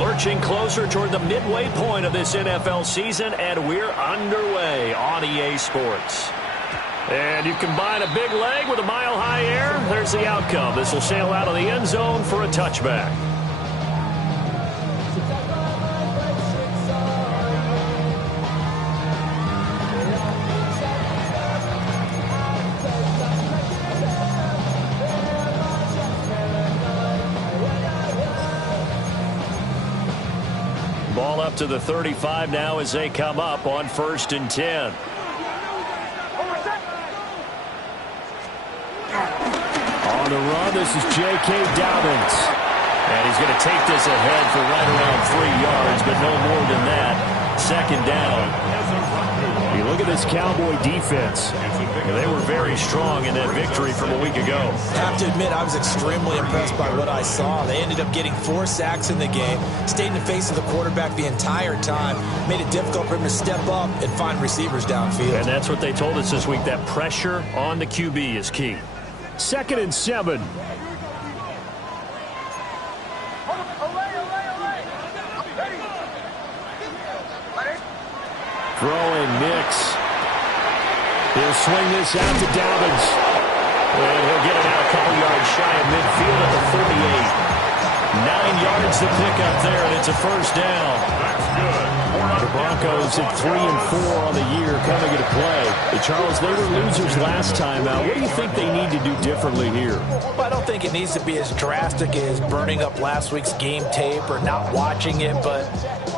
Lurching closer toward the midway point of this NFL season, and we're underway on EA Sports. And you combine a big leg with a mile-high air, there's the outcome. This will sail out of the end zone for a touchback. Ball up to the 35 now as they come up on 1st and 10. On the run, this is J.K. Dobbins. And he's going to take this ahead for right around 3 yards, but no more than that. 2nd down. You look at this Cowboy defense. They were very strong in that victory from a week ago. I have to admit, I was extremely impressed by what I saw. They ended up getting 4 sacks in the game, stayed in the face of the quarterback the entire time, made it difficult for him to step up and find receivers downfield. And that's what they told us this week, that pressure on the QB is key. 2nd and 7. Throwing Nix. He'll swing this out to Dobbins. And he'll get it out a couple yards shy of midfield at the 48. 9 yards to pick up there, and it's a 1st down. That's good. The Broncos at 3 and 4 on the year coming into play. Hey, Charles, they were losers last time out. What do you think they need to do differently here? Well, I don't think it needs to be as drastic as burning up last week's game tape or not watching it, but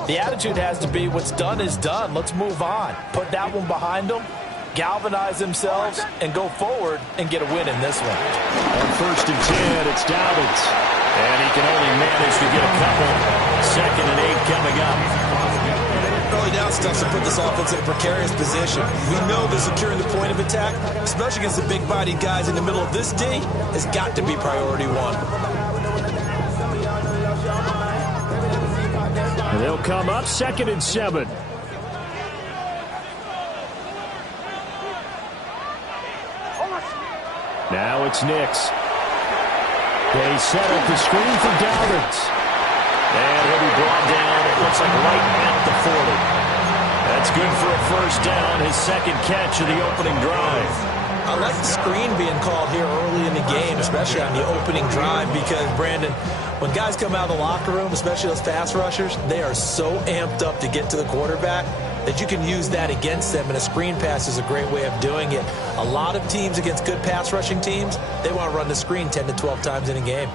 the attitude has to be what's done is done. Let's move on. Put that one behind them, galvanize themselves, and go forward and get a win in this one. On 1st and 10, it's Dobbins. And he can only manage to get a couple. 2nd and 8 coming up. Early down stuff to put this offense in a precarious position. We know that securing the point of attack, especially against the big-bodied guys in the middle of this D, has got to be priority one. And they'll come up 2nd and 7. Now it's Nix. They set up the screen for Dobbins. And he'll be brought down, it looks like right at the 40. That's good for a 1st down, his 2nd catch of the opening drive. I like the screen being called here early in the game, especially on the opening drive, because, Brandon, when guys come out of the locker room, especially those pass rushers, they are so amped up to get to the quarterback that you can use that against them, and a screen pass is a great way of doing it. A lot of teams against good pass rushing teams, they want to run the screen 10 to 12 times in a game.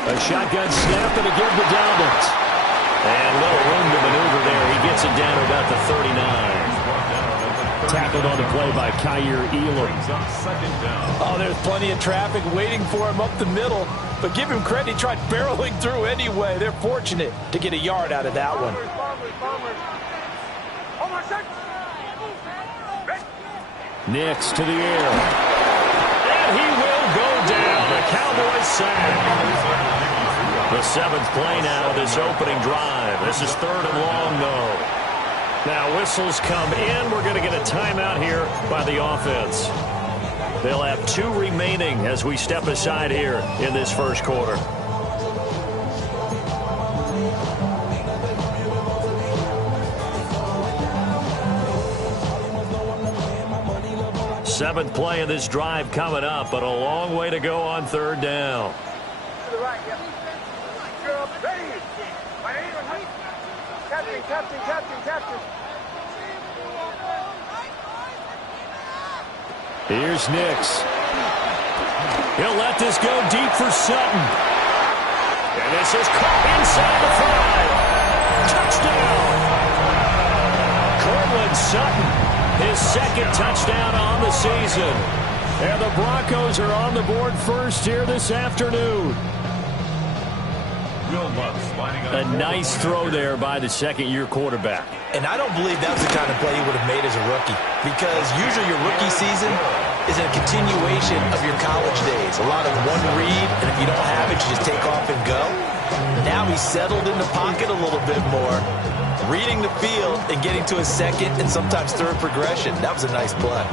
A shotgun snap and a give to Dobbins. And a little room to maneuver there. He gets it down to about the 39. Tackled on the play by Kaiir Elam. Oh, there's plenty of traffic waiting for him up the middle. But give him credit, he tried barreling through anyway. They're fortunate to get a yard out of that one. Nix to the air. And he will go down. A Cowboys sack. The 7th play now of this opening drive. This is 3rd and long, though. Now whistles come in. We're going to get a timeout here by the offense. They'll have 2 remaining as we step aside here in this 1st quarter. Seventh play of this drive coming up, but a long way to go on 3rd down. To the right, yeah. Captain. Here's Nix. He'll let this go deep for Sutton. And this is caught inside the 5. Touchdown. Courtland Sutton, his 2nd touchdown on the season. And the Broncos are on the board first here this afternoon. A nice throw there by the 2nd-year quarterback. And I don't believe that was the kind of play he would have made as a rookie, because usually your rookie season is a continuation of your college days. A lot of one read, and if you don't have it, you just take off and go. Now he's settled in the pocket a little bit more. reading the field and getting to a second and sometimes third progression. That was a nice play.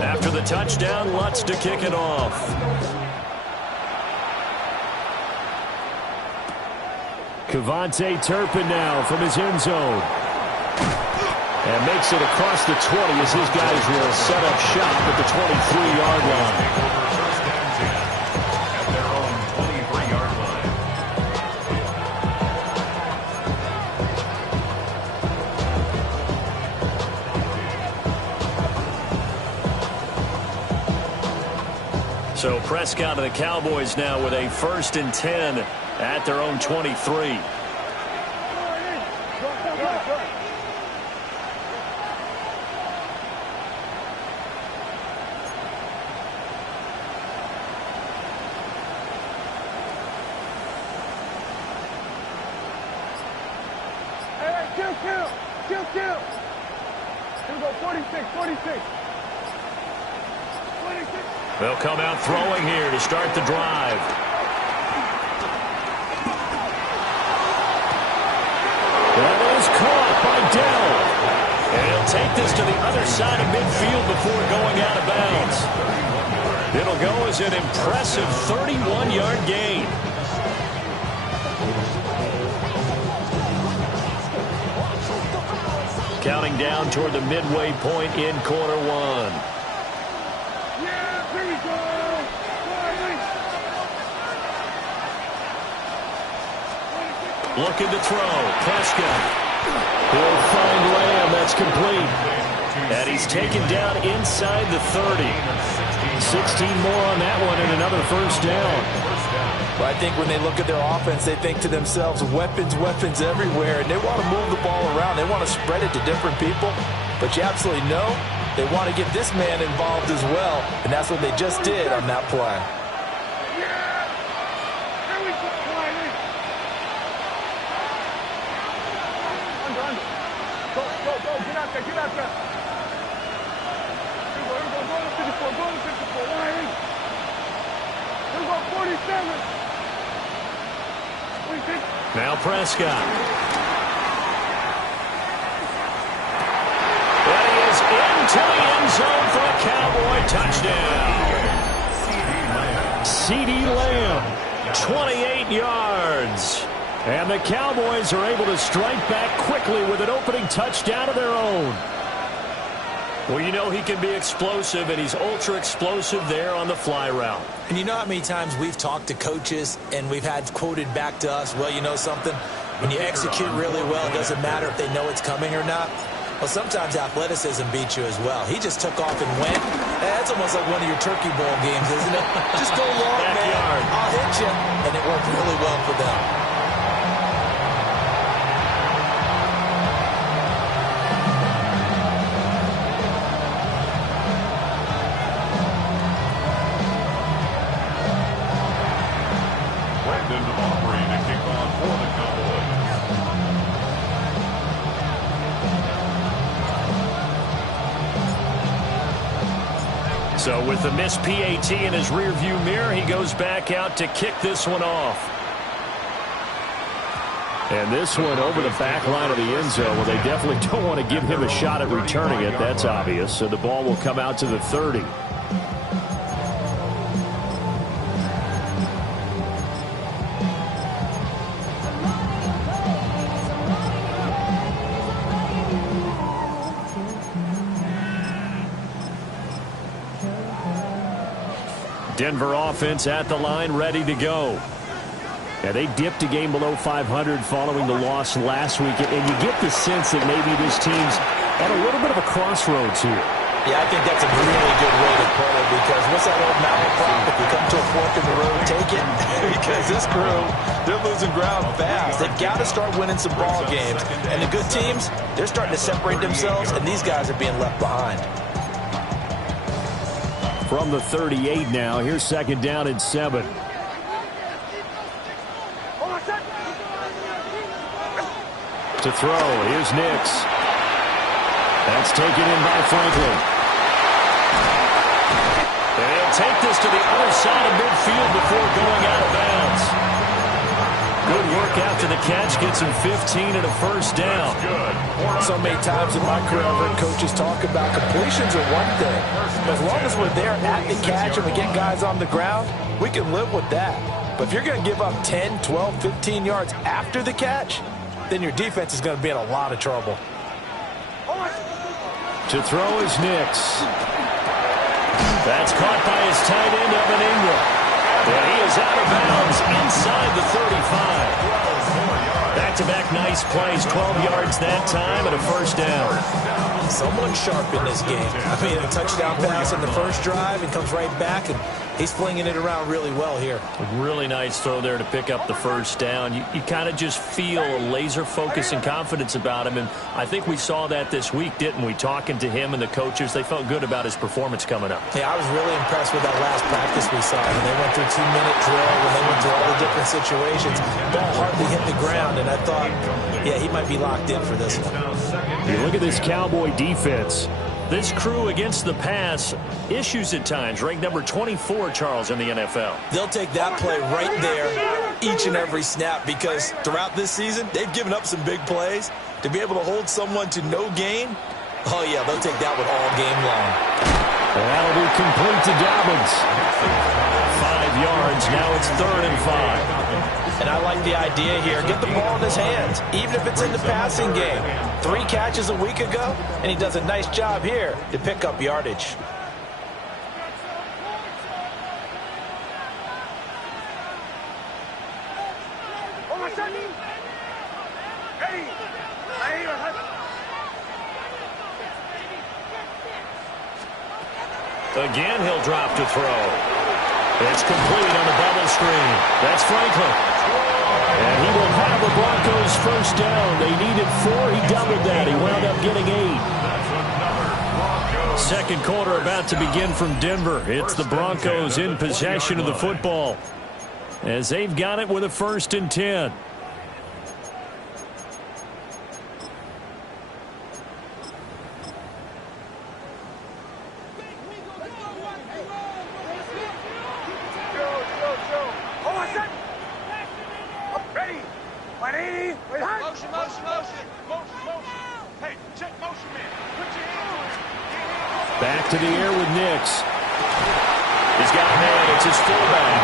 After the touchdown, Lutz to kick it off. Kevontae Turpin now from his end zone. And makes it across the 20 as his guys will set up shop at the 23-yard line. So Prescott and the Cowboys now with a 1st and 10 at their own 23. Kill. Here we go, 46. They'll come out throwing here to start the drive. That is caught by Dell. And he'll take this to the other side of midfield before going out of bounds. It'll go as an impressive 31-yard gain. Counting down toward the midway point in quarter one. Looking to throw. Prescott. He'll find Lamb. That's complete. And he's taken down inside the 30. 16 more on that one and another first down. Well, I think when they look at their offense, they think to themselves, weapons everywhere, and they want to move the ball around. They want to spread it to different people. But you absolutely know they want to get this man involved as well, and that's what they just did on that play. Get out there. Here we go, go to 54, Wiley. Here we go, 47. 46. Now Prescott. And he is into the end zone for a Cowboy touchdown. CeeDee Lamb, 28 yards. And the Cowboys are able to strike back quickly with an opening touchdown of their own. Well, you know he can be explosive, and he's ultra-explosive there on the fly route. And you know how many times we've talked to coaches, and we've had quoted back to us, well, you know something? When you execute really well, it doesn't matter if they know it's coming or not. Well, sometimes athleticism beats you as well. He just took off and went. That's almost like one of your Turkey Bowl games, isn't it? Just go long, man. I'll hit you. And it worked really well for them. So with the missed PAT in his rearview mirror, he goes back out to kick this one off. And this one over the back line of the end zone. Well, they definitely don't want to give him a shot at returning it. That's obvious. So the ball will come out to the 30. Denver offense at the line, ready to go. And they dipped a game below 500 following the loss last week. And you get the sense that maybe this team's at a little bit of a crossroads here. Yeah, I think that's a really good way to put it, because what's that old mountain prop? If we come to a fork in the road, take it. Because this crew, they're losing ground fast. They've got to start winning some ball games. And the good teams, they're starting to separate themselves, and these guys are being left behind. From the 38 now, here's second down and 7. To throw, here's Nix. That's taken in by Franklin. And he'll take this to the other side of midfield before going out of bounds. after the catch gets him 15 and a first down. So many times in my career, I've heard coaches talk about completions are one thing. But as long as we're there at the catch and we get guys on the ground, we can live with that. But if you're going to give up 10, 12, 15 yards after the catch, then your defense is going to be in a lot of trouble. To throw is Nix. That's caught by his tight end, Evan Ingram. And he is out of bounds inside the 35. Back-to-back nice plays, 12 yards that time and a first down. Someone sharp in this game. I mean, a touchdown pass in the first drive and comes right back, and he's flinging it around really well here. A really nice throw there to pick up the first down. You kind of just feel a laser focus and confidence about him, and I think we saw that this week, didn't we? Talking to him and the coaches, they felt good about his performance coming up. Yeah, I was really impressed with that last practice we saw. When they went through 2-minute drill, when they went through all the different situations, ball hardly hit the ground, and I thought, yeah, he might be locked in for this one. You look at this Cowboy defense. This crew against the pass, issues at times, ranked number 24, Charles, in the NFL. They'll take that play right there each and every snap because throughout this season, they've given up some big plays. To be able to hold someone to no gain, oh, yeah, they'll take that one all game long. That'll be complete to Dobbins. 5 yards. Now it's 3rd and 5. And I like the idea here. Get the ball in his hands, even if it's in the passing game. 3 catches a week ago, and he does a nice job here to pick up yardage. Again, he'll drop to throw. It's complete on the bubble screen. That's Franklin. And he will have the Broncos first down. They needed 4. He doubled that. He wound up getting 8. Second quarter about to begin from Denver. It's the Broncos in possession of the football as they've got it with a 1st and 10. Back to the air with Nix. He's got a man. It's his fullback.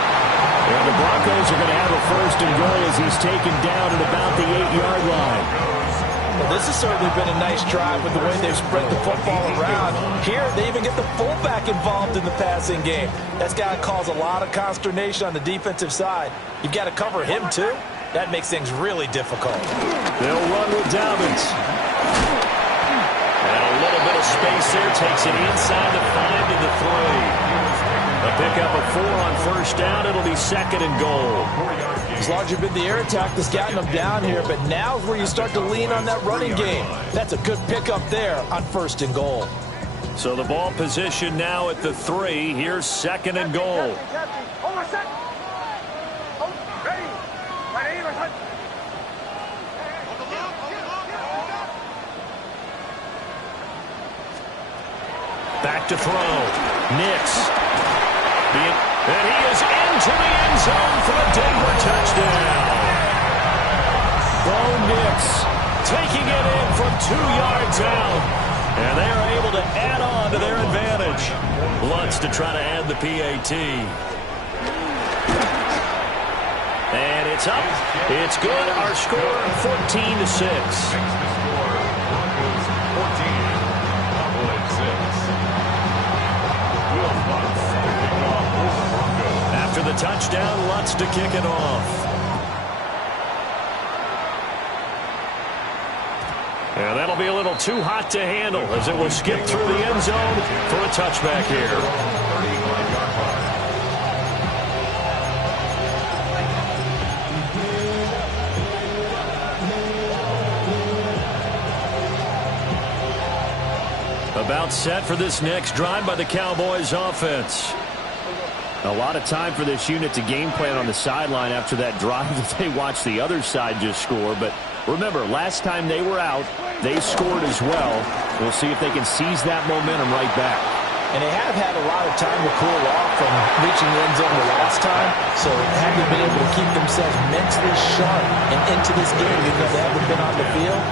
And the Broncos are going to have a 1st and goal as he's taken down at about the 8-yard line. Well, this has certainly been a nice drive with the way they've spread the football around. Here, they even get the fullback involved in the passing game. That's got to cause a lot of consternation on the defensive side. You've got to cover him, too. That makes things really difficult. They'll run with Dobbins. And a little bit of space there. Takes it inside the 5 to the 3. A pickup of 4 on 1st down. It'll be 2nd and goal. As large as been the air attack that's gotten them down here, but now's where you start to lean on that running game. That's a good pickup there on 1st and goal. So the ball position now at the 3. Here's 2nd and goal. Back to throw. Nix. And he is into the end zone for a Denver touchdown. Bo Nix taking it in from 2 yards out. And they are able to add on to their advantage. Lutz to try to add the PAT. And it's up. It's good. Our score 14-6. After the touchdown, Lutz to kick it off. And that'll be a little too hot to handle as it will skip through the end zone for a touchback here. About set for this next drive by the Cowboys offense. A lot of time for this unit to game plan on the sideline after that drive that they watched the other side just score. But remember, last time they were out, they scored as well. We'll see if they can seize that momentum right back. And they have had a lot of time to cool off from reaching the end zone the last time. So had they been able to keep themselves mentally sharp and into this game because they haven't been on the field.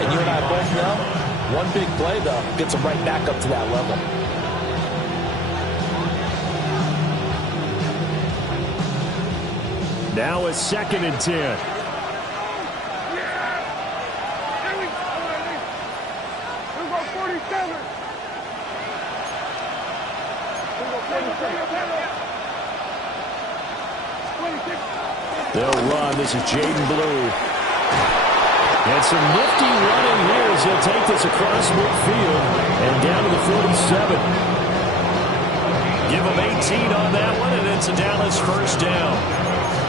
And you and I both know, one big play, though, gets them right back up to that level. Now it's 2nd and 10. They'll run. This is Jaden Blue. And some nifty running here as he'll take this across midfield and down to the 47. Give him 18 on that one, and it's a Dallas first down.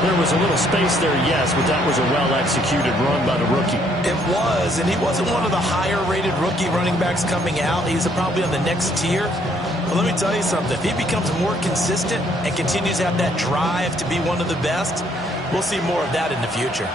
There was a little space there, yes, but that was a well-executed run by the rookie. It was, and he wasn't one of the higher-rated rookie running backs coming out. He's probably on the next tier. But let me tell you something. If he becomes more consistent and continues to have that drive to be one of the best, we'll see more of that in the future.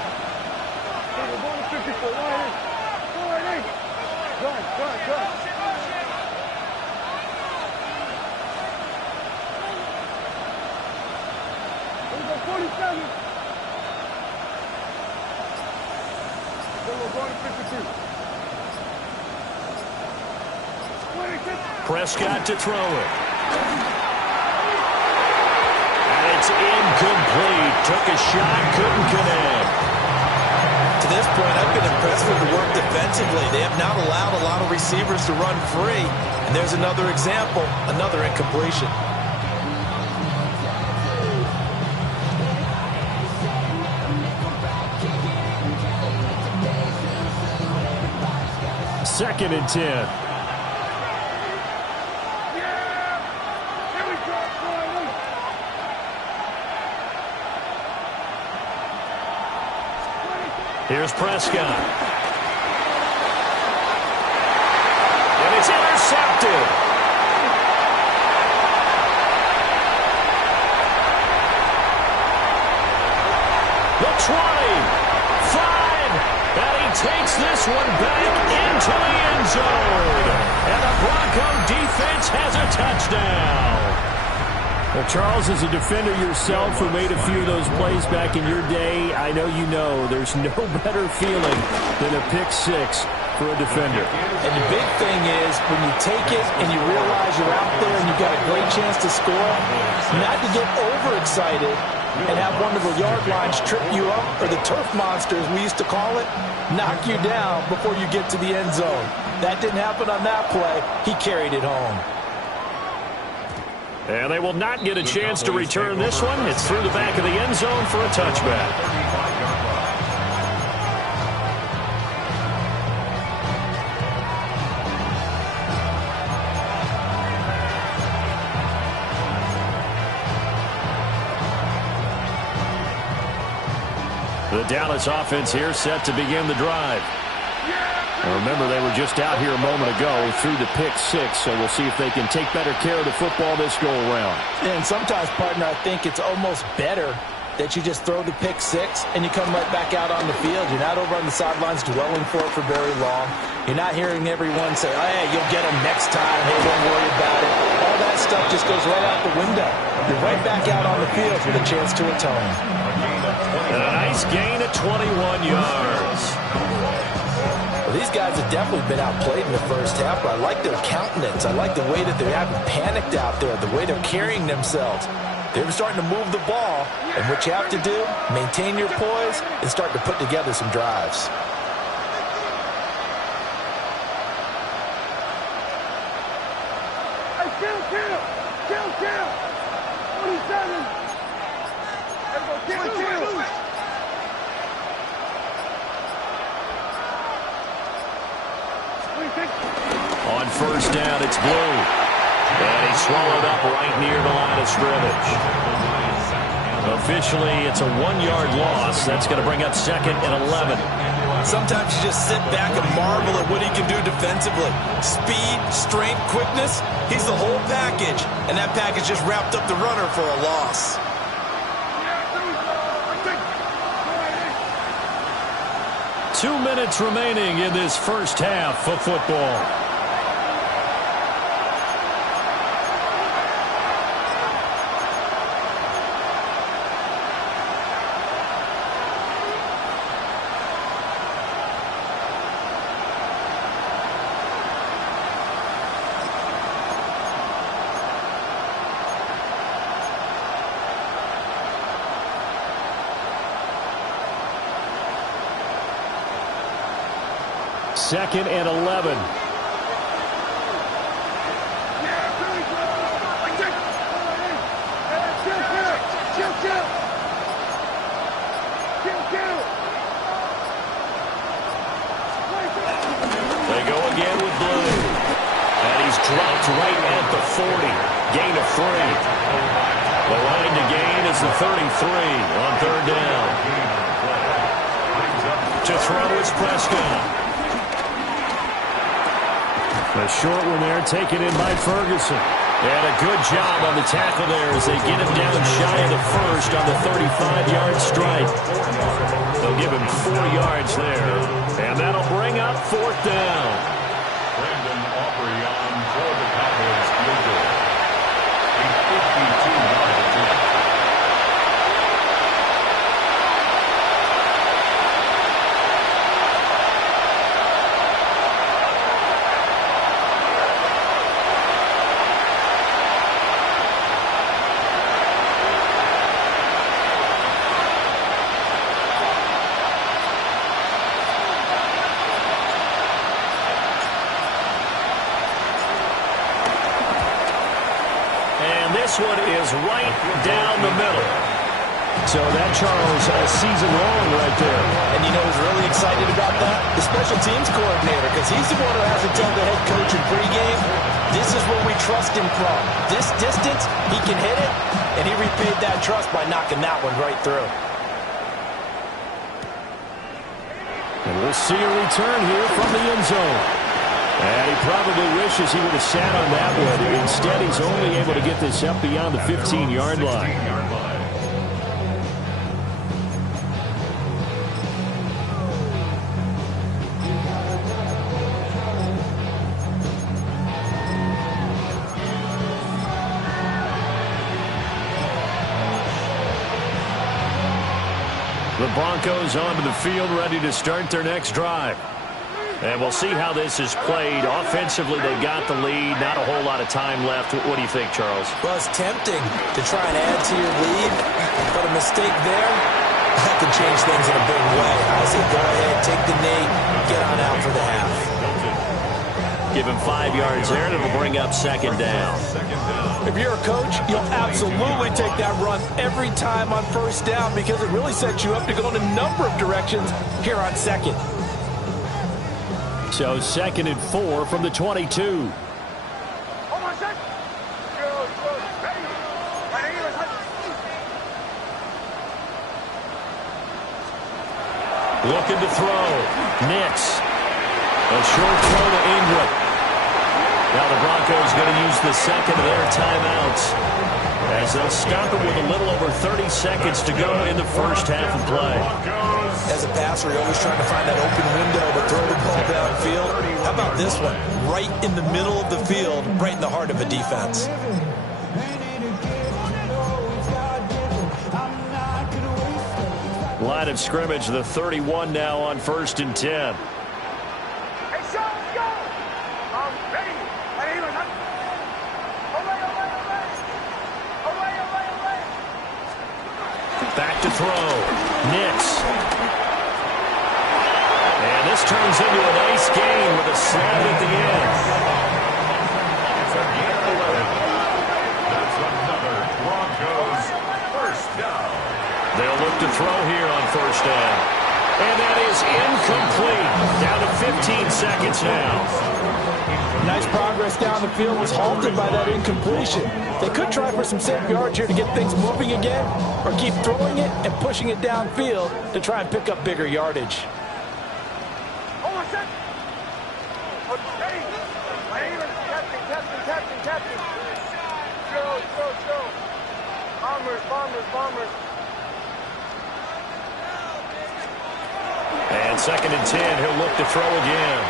Prescott to throw it. And it's incomplete. Took a shot, couldn't connect. To this point, I've been impressed with the work defensively. They have not allowed a lot of receivers to run free. And there's another example, another incompletion. Second and 10. Here's Prescott. And it's intercepted. The 20. 5. And he takes this one back into the end zone. And the Bronco defense has a touchdown. Well, Charles, as a defender yourself who made a few of those plays back in your day, I know you know there's no better feeling than a pick-6 for a defender. And the big thing is when you take it and you realize you're out there and you've got a great chance to score, not to get overexcited and have one of the yard lines trip you up, or the turf monster, as we used to call it, knock you down before you get to the end zone. That didn't happen on that play. He carried it home. And they will not get a chance to return this one. It's through the back of the end zone for a touchback. The Dallas offense here set to begin the drive. Now remember, they were just out here a moment ago through the pick-6, so we'll see if they can take better care of the football this go-around. And sometimes, partner, I think it's almost better that you just throw the pick-6 and you come right back out on the field. You're not over on the sidelines dwelling for it for very long. You're not hearing everyone say, oh, hey, you'll get them next time. Hey, don't worry about it. All that stuff just goes right out the window. You're right back out on the field with a chance to atone. And a nice gain of 21 yards. These guys have definitely been outplayed in the first half, but I like their countenance. I like the way that they haven't panicked out there, the way they're carrying themselves. They're starting to move the ball, and what you have to do, maintain your poise and start to put together some drives. Hey, kill! 27! Everybody, kill! On first down, it's Blue. And he swallowed up right near the line of scrimmage. Officially, it's a 1-yard loss. That's going to bring up 2nd and 11. Sometimes you just sit back and marvel at what he can do defensively. Speed, strength, quickness, he's the whole package. And that package just wrapped up the runner for a loss. 2 minutes remaining in this first half of football. 2nd and 11. They go again with Blue. And he's dropped right at the 40. Gain of 3. The line to gain is the 33 on 3rd down. To throw is Prescott. A short one there taken in by Ferguson. And a good job on the tackle there as they get him down shy of the first on the 35-yard strike. They'll give him 4 yards there. And that'll bring up 4th down. Brandon Aubrey on for the Cowboys field goal. A 52-yard attempt. This one is right down the middle. So that, Charles, season long right there. And you know who's really excited about that? The special teams coordinator, because he's the one who has to tell the head coach in pregame, this is where we trust him from. This distance, he can hit it, and he repaid that trust by knocking that one right through. And we'll see a return here from the end zone. And he probably wishes he would have sat on that one. Instead, he's only able to get this up beyond the 15-yard line. The Broncos onto the field, ready to start their next drive. And we'll see how this is played. Offensively, they've got the lead. Not a whole lot of time left. What do you think, Charles? Well, it's tempting to try and add to your lead, but a mistake there, that could change things in a big way. I say go ahead, take the knee, get on out for the half. Give him 5 yards there, and it'll bring up 2nd down. If you're a coach, you'll absolutely take that run every time on 1st down because it really sets you up to go in a number of directions here on 2nd. So 2nd and 4 from the 22. Looking to throw. Nix. A short throw to Ingram. Now the Broncos going to use the 2nd of their timeouts as they'll stop it with a little over 30 seconds to go in the first half of play. As a passer, you're always trying to find that open window to throw the ball downfield. How about this one? Right in the middle of the field, right in the heart of a defense. Line of scrimmage, the 31 now on 1st and 10. Back to throw. Nix. And this turns into a nice game with a slide at the end. That's another Broncos 1st down. They'll look to throw here on 1st down. And that is incomplete. Down to 15 seconds now. Nice progress down the field was halted by that incompletion. They could try for some safe yards here to get things moving again, or keep throwing it and pushing it downfield to try and pick up bigger yardage. Hold on a second. Captain. Show. Bombers. And 2nd and 10, he'll look to throw again.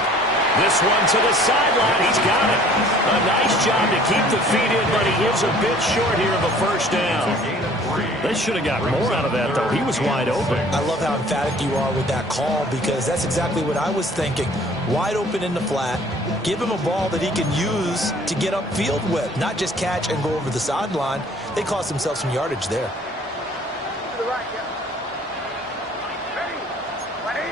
This one to the sideline. He's got it. A nice job to keep the feet in, but he is a bit short here of a 1st down. They should have got more out of that, though. He was wide open. I love how emphatic you are with that call because that's exactly what I was thinking. Wide open in the flat. Give him a ball that he can use to get upfield with, not just catch and go over the sideline. They cost themselves some yardage there. To the right, yeah. Ready.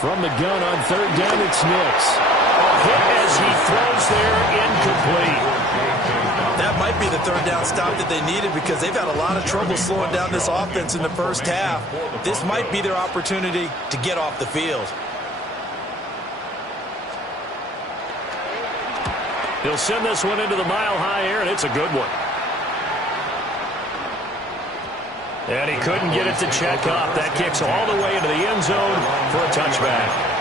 From the gun on third down, it's Nix. Hit as he throws there, incomplete. That might be the third down stop that they needed because they've had a lot of trouble slowing down this offense in the first half. This might be their opportunity to get off the field. He'll send this one into the mile-high air, and it's a good one. And he couldn't get it to check up. That kicks all the way into the end zone for a touchback.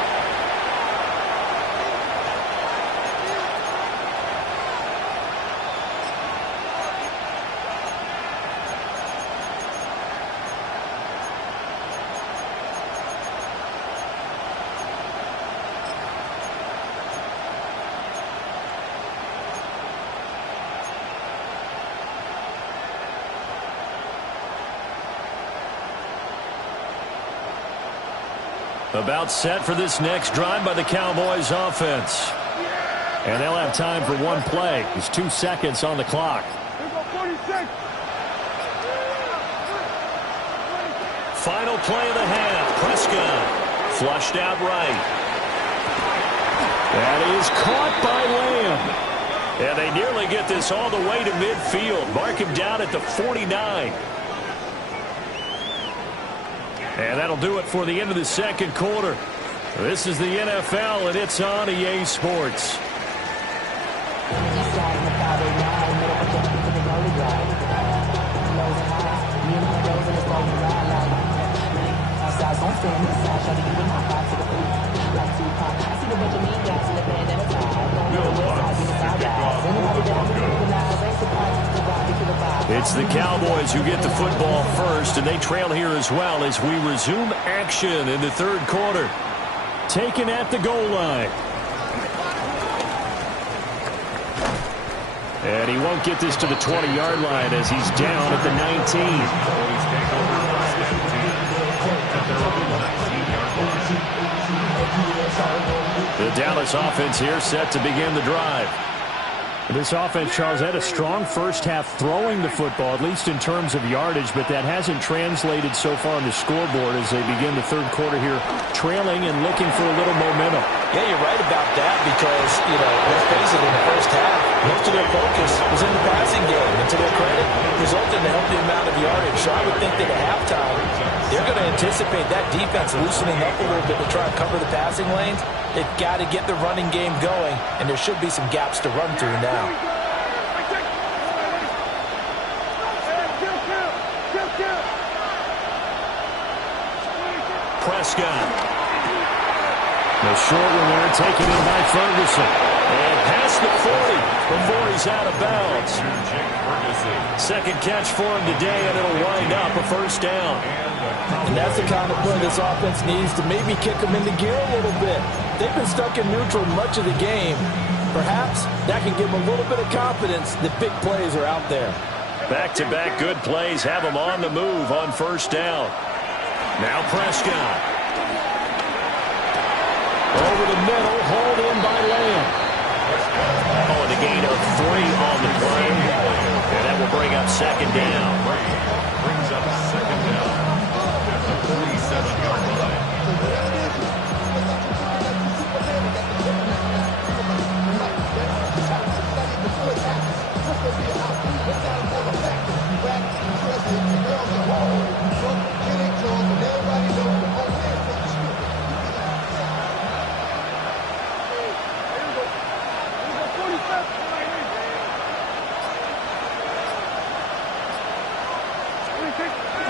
About set for this next drive by the Cowboys offense. And they'll have time for one play. There's 2 seconds on the clock. Final play of the half. Prescott flushed out right. That is caught by Lamb. And they nearly get this all the way to midfield. Mark him down at the 49. And that'll do it for the end of the second quarter. This is the NFL, and it's on EA Sports. It's the Cowboys who get the football first, and they trail here as well as we resume action in the third quarter. Taken at the goal line. And he won't get this to the 20-yard line as he's down at the 19. The Dallas offense here set to begin the drive. This offense, Charles, had a strong first half throwing the football, at least in terms of yardage, but that hasn't translated so far on the scoreboard as they begin the third quarter here, trailing and looking for a little momentum. Yeah, you're right about that because, let's face it, in the first half, most of their focus was in the passing game. And to their credit, it resulted in a healthy amount of yardage. So I would think that at halftime, they're going to anticipate that defense loosening up a little bit to try and cover the passing lanes. They've got to get the running game going, and there should be some gaps to run through now. Prescott. The short one there taken in by Ferguson. And past the 40 before he's out of bounds. Second catch for him today, and it'll wind up a first down. And that's the kind of play this offense needs to maybe kick them into gear a little bit. They've been stuck in neutral much of the game. Perhaps that can give them a little bit of confidence that big plays are out there. Back-to-back good plays have them on the move on first down. Now Prescott. Over the middle, hauled in by Lamb. Oh, and a gain of 3 on the play. And that will bring up second down. Brings up second down at the 47-yard line.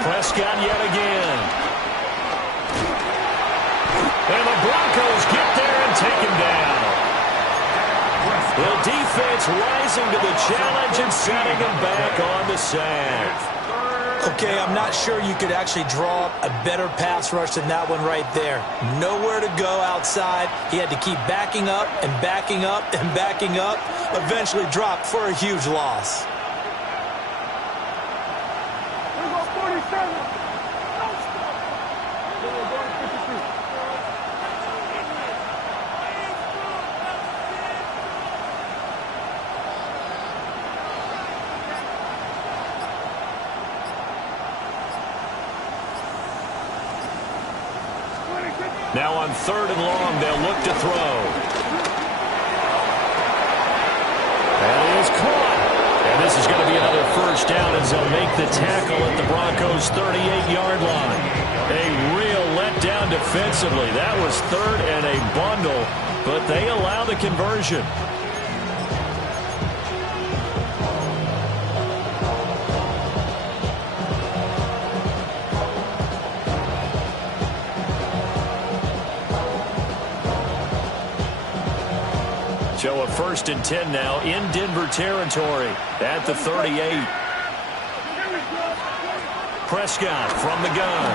Prescott yet again. And the Broncos get there and take him down. The defense rising to the challenge and setting him back on the sack. Okay, I'm not sure you could actually draw up a better pass rush than that one right there. Nowhere to go outside. He had to keep backing up and backing up and backing up. Eventually dropped for a huge loss. Now on 3rd and long, they'll look to throw. And it is caught. And this is going to be another first down as they'll make the tackle at the Broncos' 38-yard line. A real letdown defensively. That was 3rd and a bundle, but they allow the conversion. So a 1st and 10 now in Denver territory at the 38. Prescott from the gun.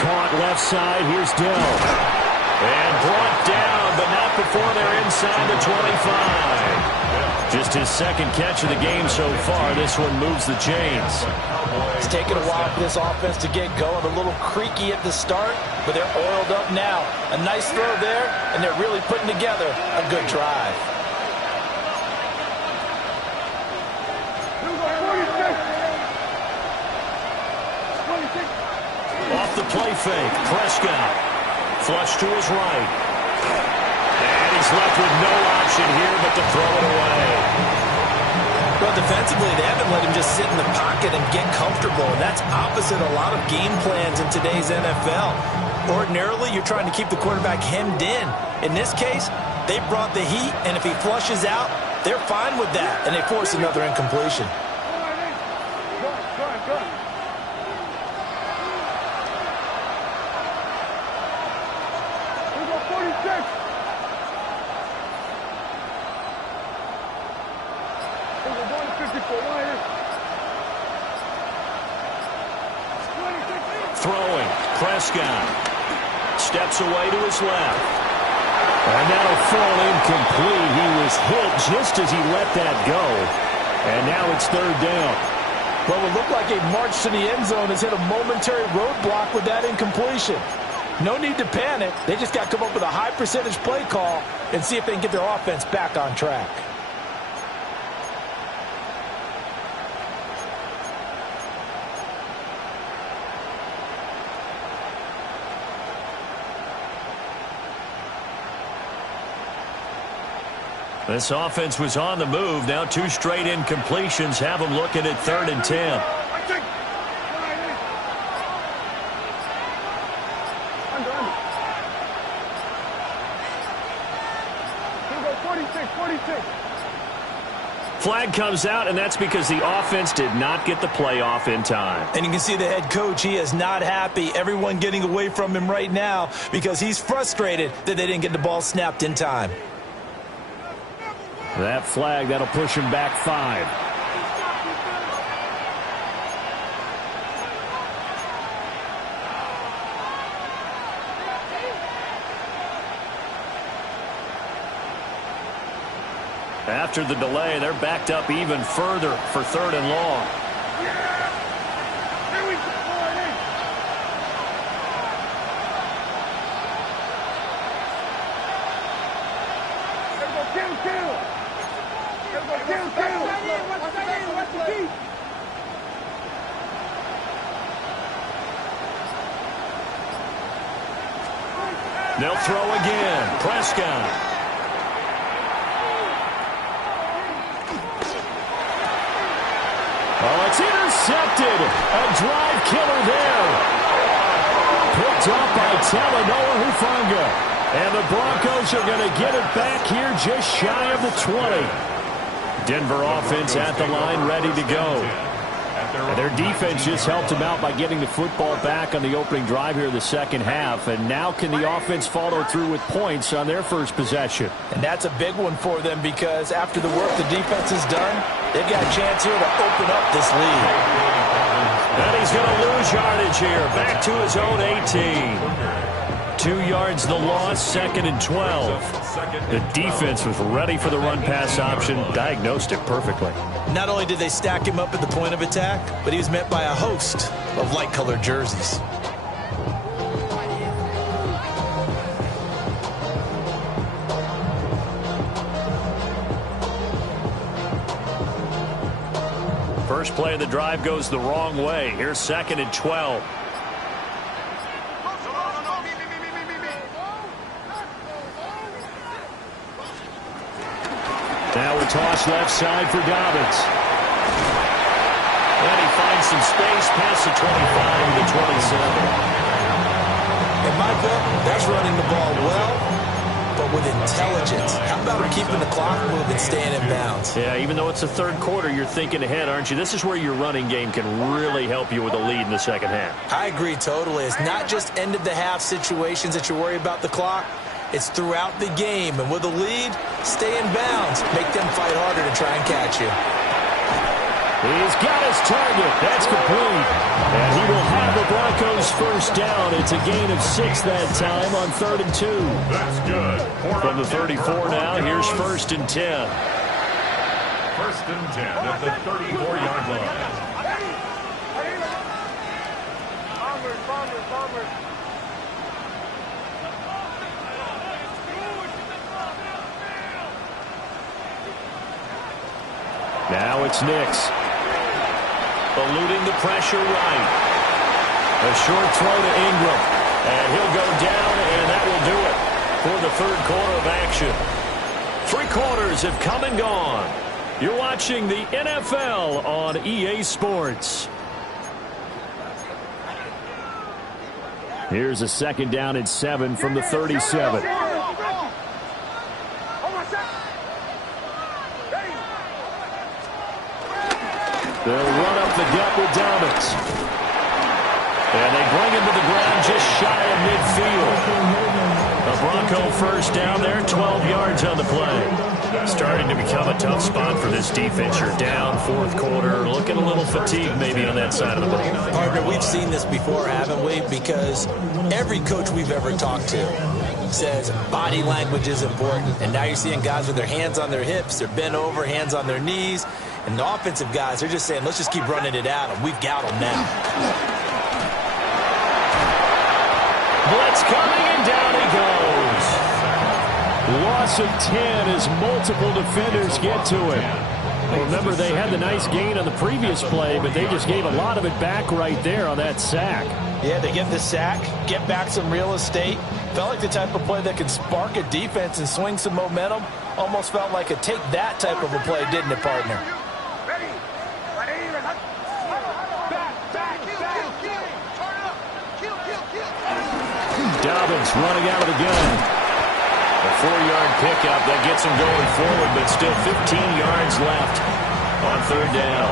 Caught left side. Here's Dell. And brought down, but not before they're inside the 25. Just his 2nd catch of the game so far. This one moves the chains. It's taken a while for this offense to get going. A little creaky at the start, but they're oiled up now. A nice throw there, and they're really putting together a good drive. Off the play fake, Prescott. Flush to his right. And he's left with no option here but to throw it away. Well, defensively, they haven't let him just sit in the pocket and get comfortable. And that's opposite a lot of game plans in today's NFL. Ordinarily, you're trying to keep the quarterback hemmed in. In this case, they brought the heat, and if he flushes out, they're fine with that, and they force another incompletion. Throwing, Prescott steps away to his left. And that'll fall incomplete. He was hit just as he let that go. And now it's 3rd down. Well, it looked like a march to the end zone has hit a momentary roadblock with that incompletion. No need to panic. They just got to come up with a high percentage play call and see if they can get their offense back on track. This offense was on the move. Now 2 straight incompletions have them looking at 3rd and 10. Flag comes out, and that's because the offense did not get the play off in time. And you can see the head coach, he is not happy. Everyone getting away from him right now because he's frustrated that they didn't get the ball snapped in time. That flag, that'll push him back 5. After the delay, they're backed up even further for 3rd and long. They'll throw again. Prescott. Oh, it's intercepted. A drive killer there. Picked up by Talanoa Hufanga. And the Broncos are going to get it back here just shy of the 20. Denver offense at the line, ready to go. And their defense just helped them out by getting the football back on the opening drive here in the second half. And now can the offense follow through with points on their first possession? And that's a big one for them because after the work the defense has done, they've got a chance here to open up this lead. And he's going to lose yardage here. Back to his own 18. 2 yards the loss, 2nd and 12. The defense was ready for the run-pass option, diagnosed it perfectly. Not only did they stack him up at the point of attack, but he was met by a host of light-colored jerseys. First play of the drive goes the wrong way. Here's 2nd and 12. Now a toss left side for Dobbins. And he finds some space past the 25 to the 27. In my book, that's running the ball well, but with intelligence. How about keeping the clock moving, staying in bounds? Yeah, even though it's the third quarter, you're thinking ahead, aren't you? This is where your running game can really help you with a lead in the second half. I agree totally. It's not just end-of-the-half situations that you worry about the clock. It's throughout the game. And with a lead, stay in bounds. Make them fight harder to try and catch you. He's got his target. That's complete. And he will have the Broncos first down. It's a gain of 6 that time on 3rd and 2. That's good. From the 34 now, here's 1st and 10. 1st and 10 at the 34-yard line. Bombers. Now it's Nix. Eluding the pressure right. A short throw to Ingram. And he'll go down, and that will do it for the third quarter of action. 3 quarters have come and gone. You're watching the NFL on EA Sports. Here's a 2nd down and 7 from the 37. They'll run up the gut with Dobbins. And they bring him to the ground just shy of midfield. A Bronco first down there, 12 yards on the play. Starting to become a tough spot for this defense. You're down 4th quarter, looking a little fatigued maybe on that side of the ball. Partner, we've seen this before, haven't we? Because every coach we've ever talked to says body language is important. And now you're seeing guys with their hands on their hips, they're bent over, hands on their knees. And the offensive guys, they're just saying, let's just keep running it at them. We've got them now. Blitz coming, and down he goes. Loss of 10 as multiple defenders get to him. Remember, they had the nice gain on the previous play, but they just gave a lot of it back right there on that sack. Yeah, they get the sack, get back some real estate. Felt like the type of play that could spark a defense and swing some momentum. Almost felt like a take that type of a play, didn't it, partner? Dobbins running out of the gun. A 4-yard pickup that gets him going forward, but still 15 yards left on 3rd down.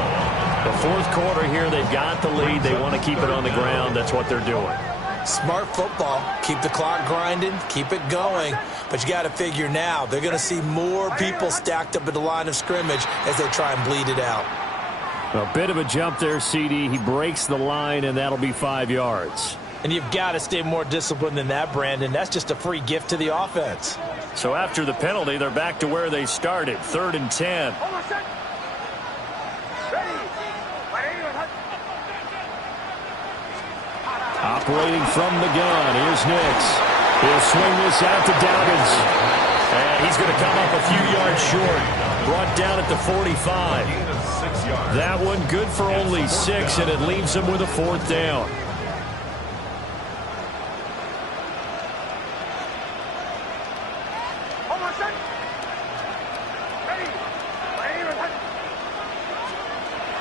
The 4th quarter here, they've got the lead. They want to keep it on the ground. That's what they're doing. Smart football. Keep the clock grinding. Keep it going. But you got to figure now, they're going to see more people stacked up at the line of scrimmage as they try and bleed it out. A bit of a jump there, CD. He breaks the line, and that'll be 5 yards. And you've got to stay more disciplined than that, Brandon. That's just a free gift to the offense. So after the penalty, they're back to where they started, 3rd and 10. Operating from the gun, here's Nix. He'll swing this out to Dobbins. And he's going to come up a few yards short. Brought down at the 45. That one good for only 6, and it leaves him with a 4th down.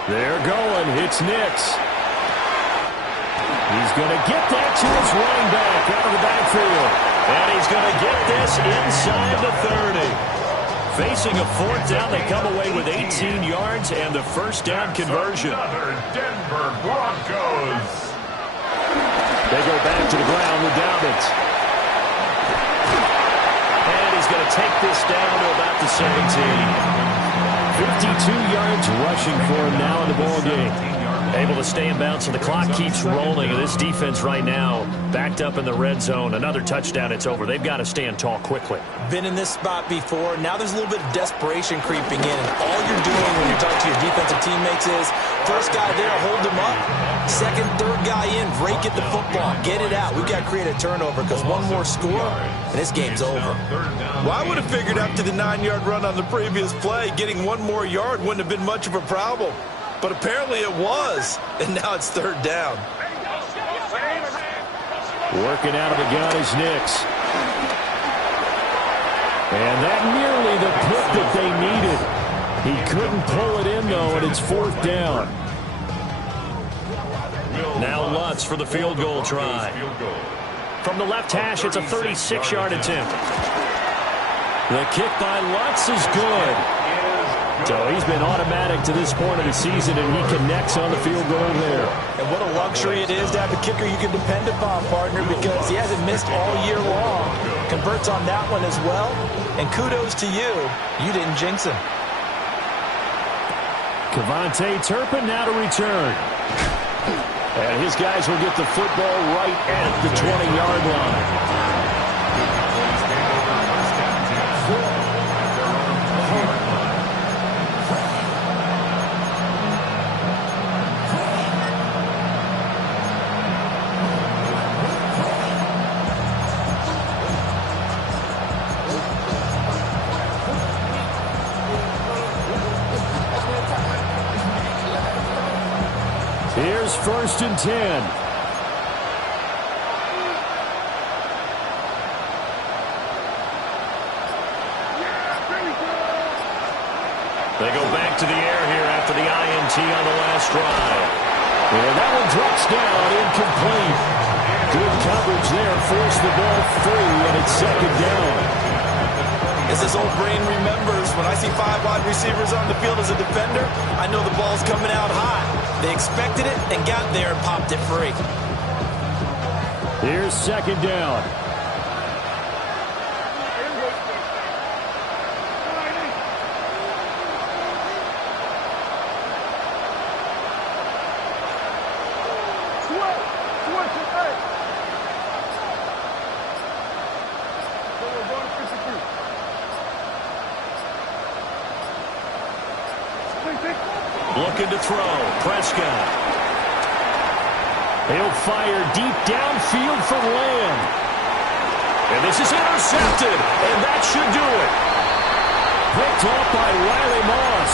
They're going. It's Nix. He's going to get that to his running back out of the backfield. And he's going to get this inside the 30. Facing a 4th down, they come away with 18 yards and the first down conversion. Another Denver Broncos. They go back to the ground with Dobbins. And he's going to take this down to about the 17. 52 yards rushing for him now in the ballgame. Able to stay in bounds, so the clock keeps rolling. And this defense right now backed up in the red zone. Another touchdown, it's over. They've got to stand tall quickly. Been in this spot before. Now there's a little bit of desperation creeping in. And all you're doing when you're talking to your defensive teammates is, first guy there, hold him up. Second, third guy in, rake at the football. Get it out. We've got to create a turnover because one more score, and this game's over. Well, I would have figured after the 9-yard run on the previous play, getting one more yard wouldn't have been much of a problem. But apparently it was, and now it's 3rd down. Working out of the gun is Nix. And that nearly the pick that they needed. He couldn't pull it in, though, and it's 4th down. Now Lutz for the field goal try. From the left hash, it's a 36-yard attempt. The kick by Lutz is good. So he's been automatic to this point of the season, and he connects on the field goal there. And what a luxury it is to have a kicker you can depend upon, partner, because he hasn't missed all year long. Converts on that one as well. And kudos to you. You didn't jinx him. KaVontae Turpin now to return. And his guys will get the football right at the 20-yard line. Here's 1st and 10. They go back to the air here after the INT on the last drive. And that one drops down, incomplete. Good coverage there, forced the ball free, and it's 2nd down. As his old brain remembers, when I see 5 wide receivers on the field as a defender, I know the ball's coming out hot. They expected it and got there and popped it free. Here's 2nd down. Looking to throw. Prescott. He'll fire deep downfield for Lamb. And this is intercepted. And that should do it. Picked off by Riley Moss.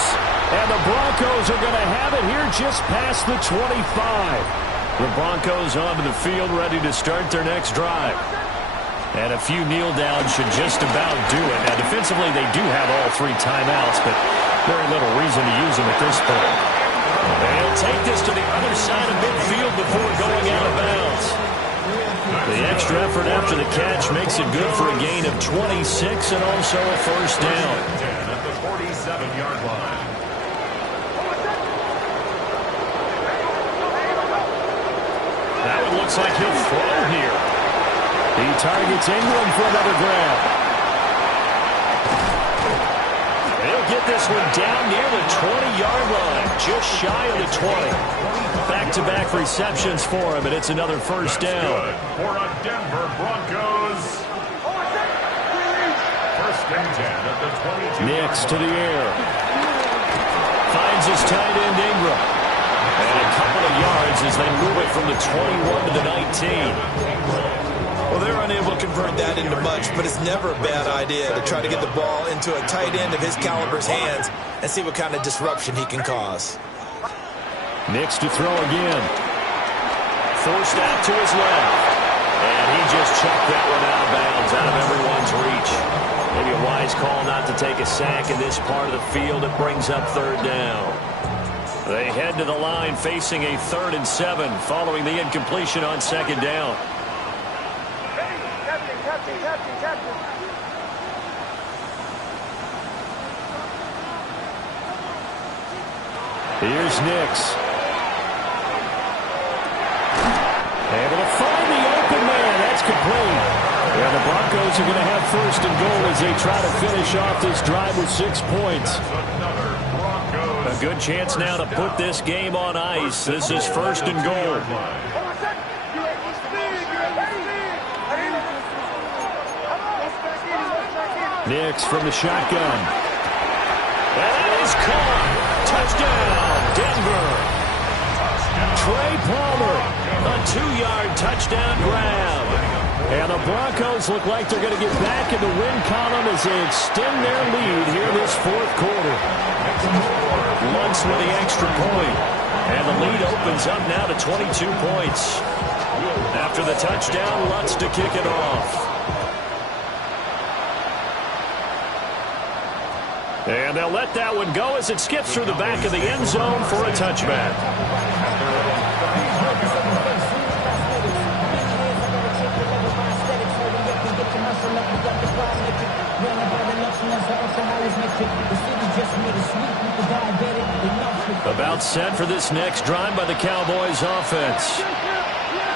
And the Broncos are going to have it here just past the 25. The Broncos onto the field ready to start their next drive. And a few kneel downs should just about do it. Now, defensively, they do have all 3 timeouts, but very little reason to use them at this point. And he'll take this to the other side of midfield before going out of bounds. The extra effort after the catch makes it good for a gain of 26 and also a 1st down. At the 47-yard line. That one looks like he'll throw here. He targets Ingram for another grab. He'll get this one down near the 20-yard line, just shy of the 20. Back-to-back receptions for him, and it's another 1st down. For a Denver Broncos. 1st and 10 at the 22. Nix to the air. Finds his tight end Ingram. And a couple of yards as they move it from the 21 to the 19. Well, they're unable to convert that into much, but it's never a bad idea to try to get the ball into a tight end of his caliber's hands and see what kind of disruption he can cause. Nix to throw again. Forced out to his left. And he just chucked that one out of bounds, out of everyone's reach. Maybe a wise call not to take a sack in this part of the field. It brings up 3rd down. They head to the line facing a 3rd and 7 following the incompletion on 2nd down. Here's Nix. Able to find the open man. That's complete. And the Broncos are going to have 1st and goal as they try to finish off this drive with 6 points. A good chance now to put this game on ice. This is 1st and goal. Nix from the shotgun. And that is caught. Touchdown, Denver. Trey Palmer, a 2-yard touchdown grab. And the Broncos look like they're going to get back in the win column as they extend their lead here this 4th quarter. Lutz with the extra point. And the lead opens up now to 22 points. After the touchdown, Lutz to kick it off. And they'll let that one go as it skips through the back of the end zone for a touchback. About set for this next drive by the Cowboys offense.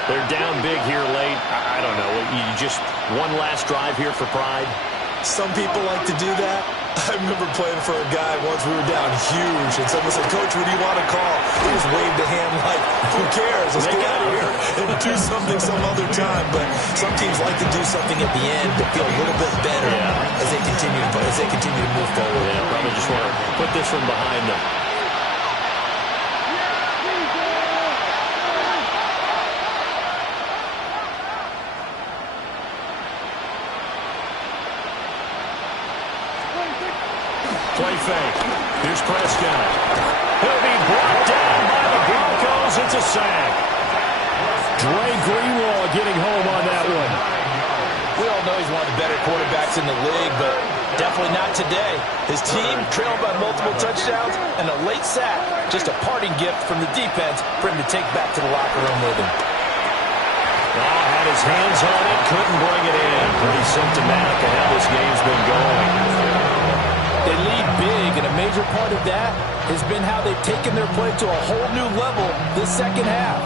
They're down big here late. I don't know. You just one last drive here for pride. Some people like to do that. I remember playing for a guy once. We were down huge, and someone said, "Coach, what do you want to call?" He just waved a hand like, "Who cares? Let's get out of here and do something some other time." But some teams like to do something at the end to feel a little bit better as they continue to move forward. Yeah, probably just want to put this one behind them. Play fake. Here's Prescott. He'll be brought down by the Broncos. It's a sack. Dre Greenlaw getting home on that one. We all know he's one of the better quarterbacks in the league, but definitely not today. His team trailed by multiple touchdowns, and a late sack, just a parting gift from the defense for him to take back to the locker room with him. Had his hands on it, couldn't bring it in. Pretty symptomatic of how this game's been going. They lead big, and a major part of that has been how they've taken their play to a whole new level this second half.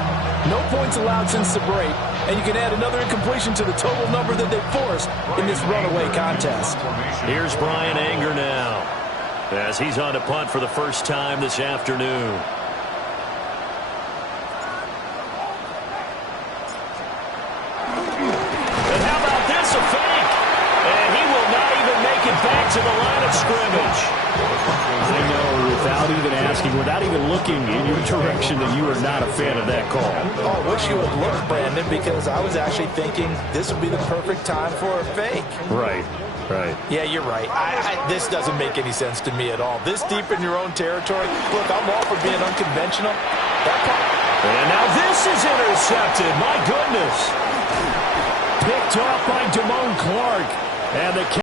No points allowed since the break, and you can add another incompletion to the total number that they forced in this runaway contest. Here's Brian Anger now, as he's on to punt for the first time this afternoon. And how about this, a fake? And he will not even make it back to the line of scrimmage. I know, without even asking, without even looking in your direction, that you are not a fan of that call. Oh, I wish you would look, Brandon, because I was actually thinking this would be the perfect time for a fake. Right. Yeah, you're right. This doesn't make any sense to me at all. This deep in your own territory. Look, I'm all for being unconventional. And now this is intercepted. My goodness. Picked off by Damone Clark. And the